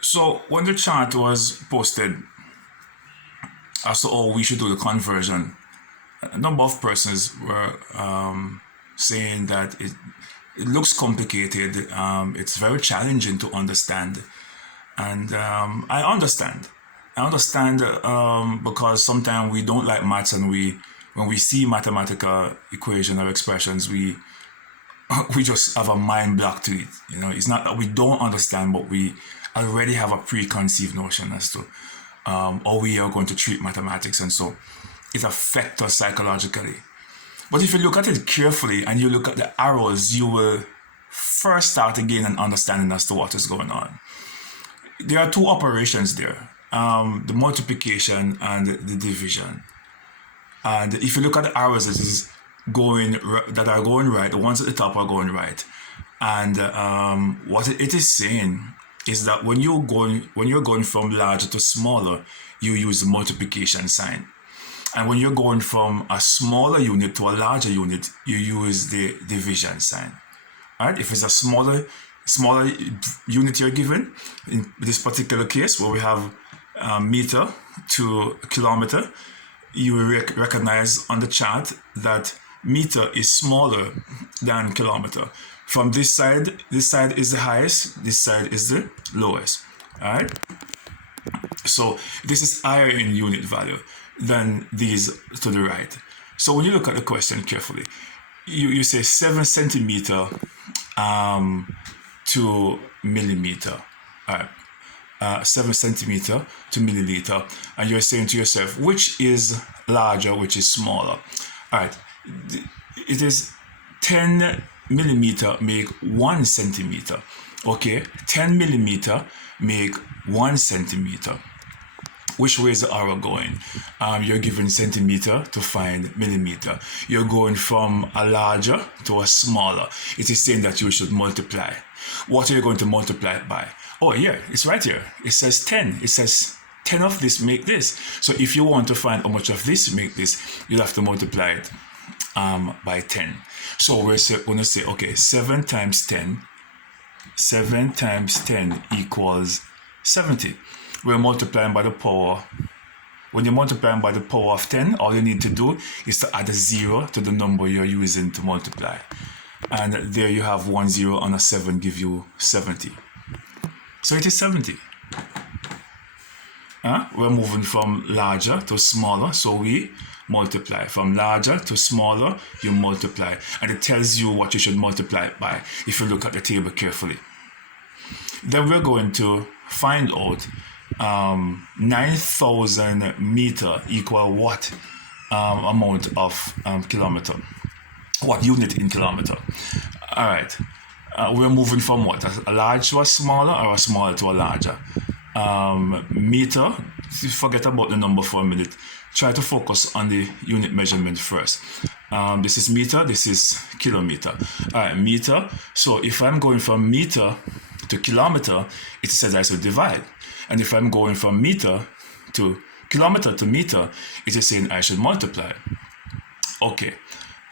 So when the chart was posted as to how we should do the conversion, a number of persons were saying that it looks complicated. It's very challenging to understand, and I understand. I understand because sometimes we don't like maths, and when we see mathematical equation or expressions, we just have a mind block to it. It's not that we don't understand, but we already have a preconceived notion as to how we are going to treat mathematics, and so it affects us psychologically. But if you look at it carefully and you look at the arrows, you will first start to gain an understanding as to what is going on. There are two operations there, the multiplication and the division. And if you look at the arrows that are going right, the ones at the top are going right. And what it is saying is that when you're going from larger to smaller, you use the multiplication sign. And when you're going from a smaller unit to a larger unit, you use the division sign. All right? If it's a smaller unit you're given, in this particular case where we have meter to kilometer, you will recognize on the chart that meter is smaller than kilometer. From this side is the highest, this side is the lowest. All right? So this is higher in unit value than these to the right. So when you look at the question carefully, you say 7 centimeter to millimeter. All right. 7 centimeter to milliliter, and you're saying to yourself, which is larger, which is smaller? All right, it is 10 millimeter make 1 centimeter. Okay, 10 millimeter make 1 centimeter. Which way is the arrow going? You're given centimeter to find millimeter. You're going from a larger to a smaller. It is saying that you should multiply. What are you going to multiply it by? Oh yeah, it's right here. It says 10. It says 10 of this make this. So if you want to find how much of this make this, you'll have to multiply it by 10. So we're going to say, okay, 7 times 10 equals 70. We're multiplying by the power. When you're multiplying by the power of 10, all you need to do is to add a 0 to the number you're using to multiply. And there you have 1 0 and a 7 give you 70. So it is 70. We're moving from larger to smaller, so we multiply. From larger to smaller, you multiply. And it tells you what you should multiply it by if you look at the table carefully. Then we're going to find out 9,000 meter equal what amount of kilometer? What unit in kilometer? All right. We're moving from what? A large to a smaller, or a smaller to a larger? Meter, forget about the number for a minute. Try to focus on the unit measurement first. This is meter, this is kilometer. All right, meter. So if I'm going from meter to kilometer, it says I should divide. And if I'm going from meter to kilometer to meter, it is saying I should multiply. Okay.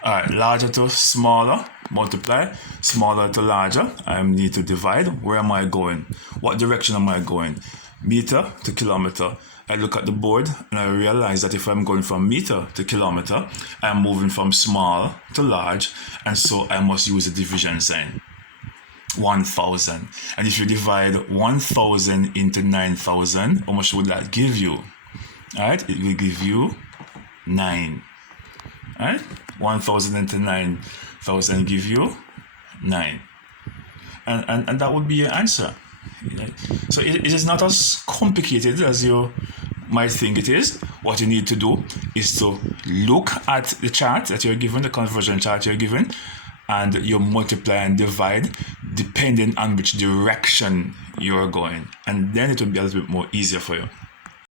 All right, larger to smaller, multiply. Smaller to larger, I need to divide. Where am I going? What direction am I going? Meter to kilometer. I look at the board and I realize that if I'm going from meter to kilometer, I'm moving from small to large, and so I must use a division sign. 1,000. And if you divide 1,000 into 9,000, how much would that give you? All right, it will give you 9. All right, 1,000 into 9,000 give you 9. And that would be your answer. So it is not as complicated as you might think it is. What you need to do is to look at the chart that you're given, the conversion chart you're given, and you multiply and divide depending on which direction you're going. And then it will be a little bit more easier for you.